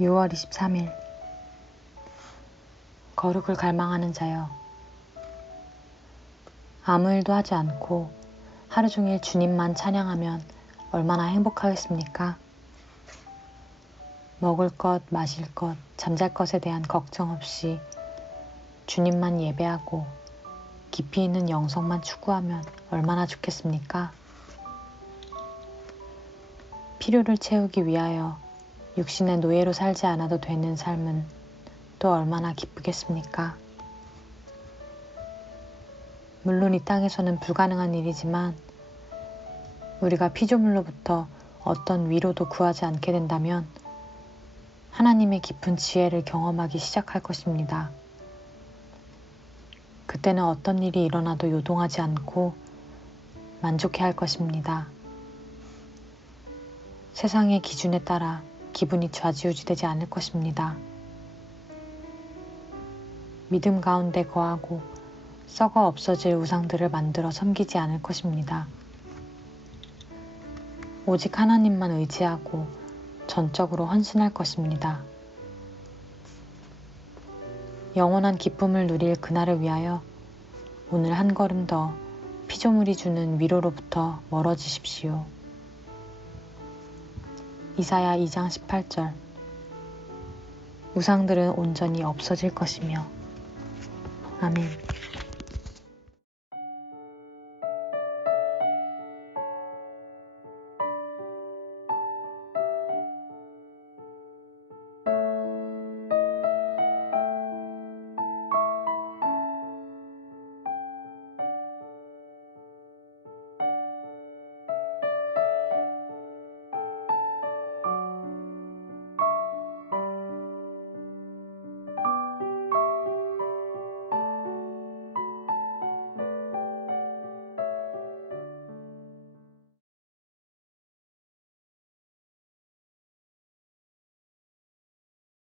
6월 23일 거룩을 갈망하는 자여 아무 일도 하지 않고 하루 종일 주님만 찬양하면 얼마나 행복하겠습니까? 먹을 것, 마실 것, 잠잘 것에 대한 걱정 없이 주님만 예배하고 깊이 있는 영성만 추구하면 얼마나 좋겠습니까? 필요를 채우기 위하여 육신의 노예로 살지 않아도 되는 삶은 또 얼마나 기쁘겠습니까? 물론 이 땅에서는 불가능한 일이지만 우리가 피조물로부터 어떤 위로도 구하지 않게 된다면 하나님의 깊은 지혜를 경험하기 시작할 것입니다. 그때는 어떤 일이 일어나도 요동하지 않고 만족해 할 것입니다. 세상의 기준에 따라 기분이 좌지우지되지 않을 것입니다. 믿음 가운데 거하고 썩어 없어질 우상들을 만들어 섬기지 않을 것입니다. 오직 하나님만 의지하고 전적으로 헌신할 것입니다. 영원한 기쁨을 누릴 그날을 위하여 오늘 한 걸음 더 피조물이 주는 위로로부터 멀어지십시오. 이사야 2장 18절. 우상들은 온전히 없어질 것이며. 아멘